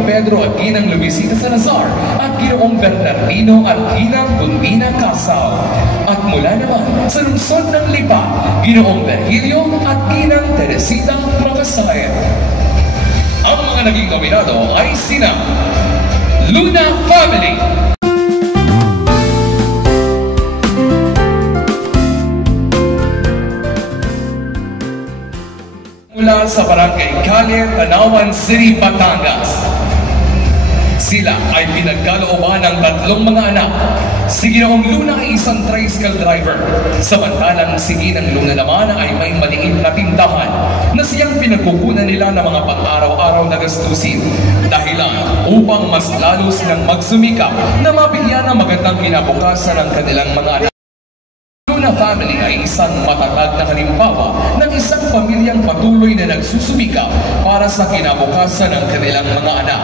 Ginoong Pedro at Ginang Luisita Salazar at Ginoong Bernardino at Ginang Gundina Casaw. At mula naman sa lungsod ng Lipa, Ginoong Virgilio at Ginang Teresita Makasayan. Ang mga naging nominado ay sina Luna Family, mula sa Barangay Calle, Tanawan City, Batangas. Sila ay pinagkalooban ng 3 mga anak. Si Ginoong Luna ay isang tricycle driver, samantalang si Ginang Luna naman ay may maliit na tindahan na siyang pinagkukunan nila ng mga pang-araw-araw na gastusin, dahilan upang mas lalos ng magsumikap na mabigyan ng magandang kinabukasan ng kanilang mga anak. Luna Family ay isang matatag na halimbawa ng isang pamilyang patuloy na nagsusumikap para sa kinabukasan ng kanilang mga anak.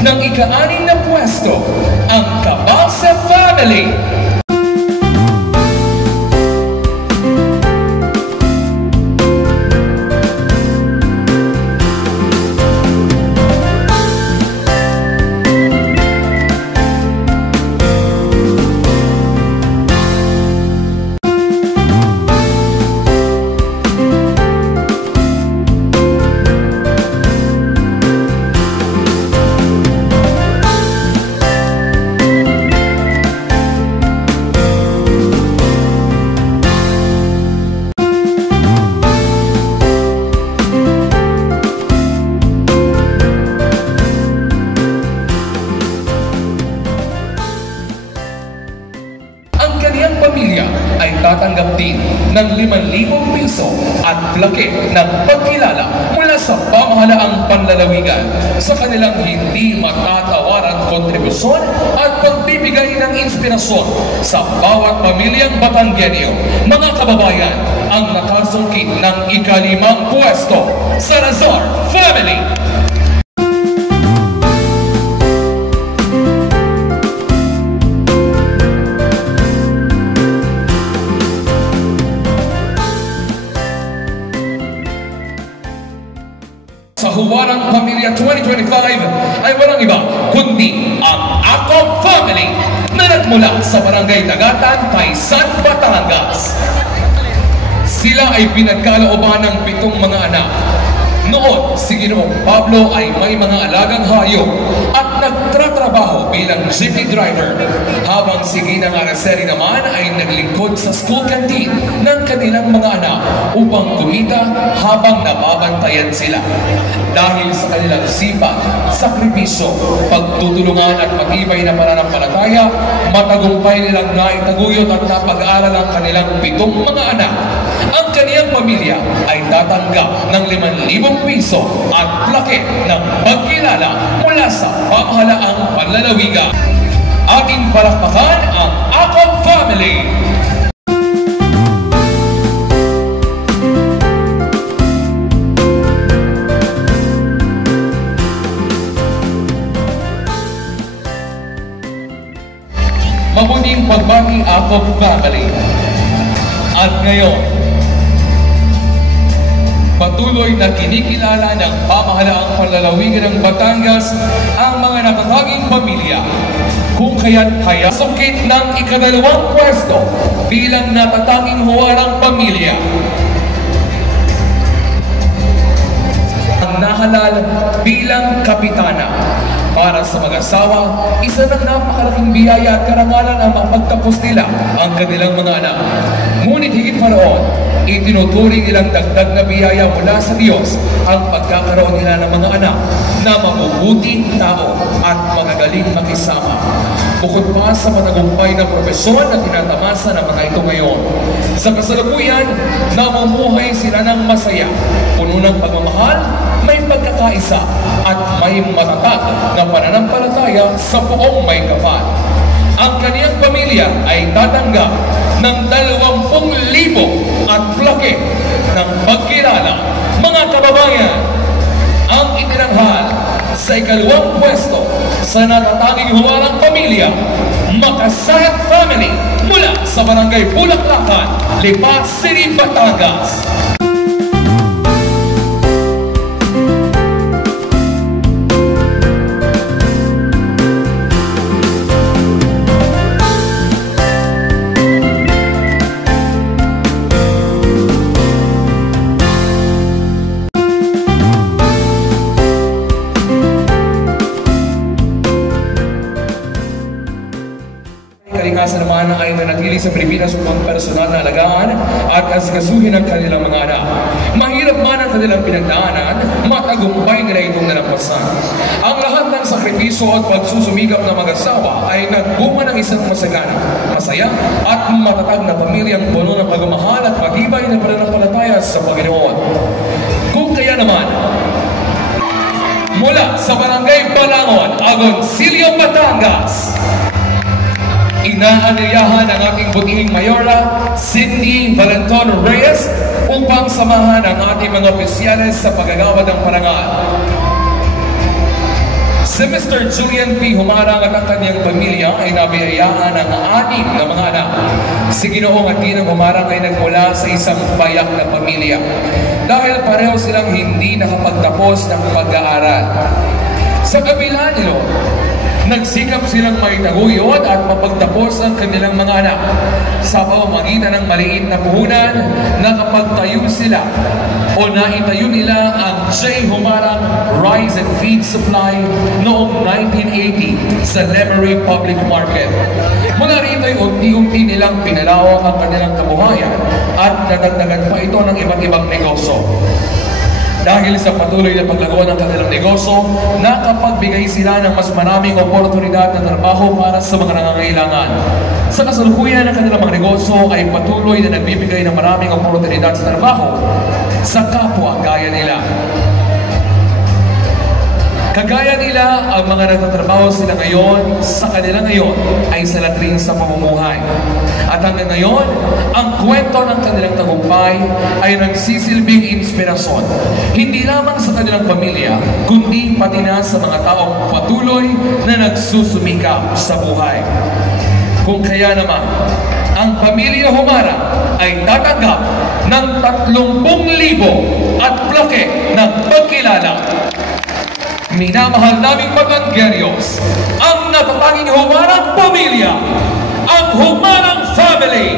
Ng ika-6 na pwesto, ang Cabasa Family. Pamilya ay tatanggap din ng 5,000 piso at plaque ng pagkilala mula sa pamahalaang panlalawigan sa kanilang hindi matatawaran kontribusyon at pagbibigay ng inspirasyon sa bawat pamilyang Batanggenyo. Mga kababayan, ang nakasungkit ng ika-5 pwesto, Salazar Family. Sa Huwarang Pamilya 2025 ay walang iba kundi ang Acop Family na nagmula sa Barangay Dagatan, Taysan, Batangas. Sila ay pinagkalooban ng 7 mga anak. Noon, si Ginoong Pablo ay may mga alagang hayop at nagtratrabaho bilang jeepney driver, habang si Ginang Araceli naman ay naglingkod sa school canteen ng kanilang mga anak upang kumita habang nababantayan sila. Dahil sa kanilang sipag, sakripisyo, pagtutulungan at pag-ibay na pananampalataya, matagumpay nilang naitaguyod at napag-aral ang kanilang 7 mga anak. Ang kaniyang pamilya ay tatanggap ng 5,000 piso at plaque ng pagkilala mula sa pamahalaang panlalawigan. Ating palakpakan ang Acop Family! Mabuting pagbati, Acop Family. At ngayon, patuloy na kinikilala ng pamahalaang panlalawigan ng Batangas ang mga natataging pamilya, kung kaya't kaya sungkit ng ika-2 pwesto bilang natataging huwarang pamilya. Ang nahalal bilang kapitana. Para sa mag-asawa, isa ng napakalaking biyaya at karangalan ang mapagtapos nila ang kanilang mga anak. Ngunit higit pa roon, itinuturing nilang dagdag na biyaya mula sa Diyos ang pagkakaroon nila ng mga anak na mabubuting tao at magagaling makisama. Bukod pa sa matagumpay na propesyon na tinatamasa ng mga ito ngayon. Sa kasalukuyan, namumuhay sila ng masaya, puno ng pagmamahal, may pagkakaisa, at may matatag na pananampalataya sa buong may kapal. Ang kaniyang pamilya ay tatanggap ng 20,000 at plaque ng pagkilala. Mga kababayan, ang itinanghal sa ikalawang pwesto sa natatanging humarang pamilya, Makasayat Family mula sa Barangay Bulaklakan, Lipa City, Batangas. Kalikasan naman ay nanatili sa Pilipinas upang personal na alagaan at asikasuhin ang kanilang mga anak. Mahirap man ang kanilang pinagdaanan, matagumpay nila itong nalampasan. Ang lahat ng sakripisyo at pagsusumikap ng mag-asawa ay nagbunga ng isang masagana, masaya at matatag na pamilyang puno ng pagmamahal at matibay na pananampalataya sa Panginoon. Kung kaya naman, mula sa Barangay Balangon, Agoncillo, Batangas, inaanyayahan ang ating butihing Mayora, Cindy Valenton Reyes, upang samahan ang ating mga opisyales sa paggagawad ng parangal. Si Mr. Julian P. Humarang at ang kanyang pamilya ay nabiyayaan ng 6 na mga anak. Si Ginoong Atinang Humarang ay nagmula sa isang bayak na pamilya dahil pareho silang hindi nakapagtapos ng pag-aaral. Sa kabila nilo, nagsikap silang maitaguyod at mapagtapos ang kanilang mga anak. Sa pamamagitan ng maliit na puhunan, nakapagtayo sila o naitayo nila ang J. Humarang Rice and Feed Supply noong 1980 sa Lemery Public Market. Mula rito ay unti-unti nilang pinalawak ang kanilang kabuhayan at nadagdagan pa ito ng iba't ibang negosyo. Dahil sa patuloy na paglago ng kanilang negosyo, nakapagbigay sila ng mas maraming oportunidad na trabaho para sa mga nangangailangan. Sa kasalukuyan ng kanilang mga negosyo ay patuloy na nagbibigay ng maraming oportunidad sa trabaho sa kapwa gaya nila. Kagaya nila, ang mga nagtatrabaho sila ngayon, sa kanila ngayon ay salatrin sa pamumuhay. At hanggang ngayon, ang kwento ng kanilang tagumpay ay nagsisilbing inspirasyon. Hindi lamang sa kanilang pamilya, kundi pati na sa mga taong patuloy na nagsusumikap sa buhay. Kung kaya naman, ang pamilya Humarang ay tatanggap ng 30,000 at plaque ng pagkilala. Minamahal naming Batangueros, ang natatanging Humarang pamilya, ang Humarang Family.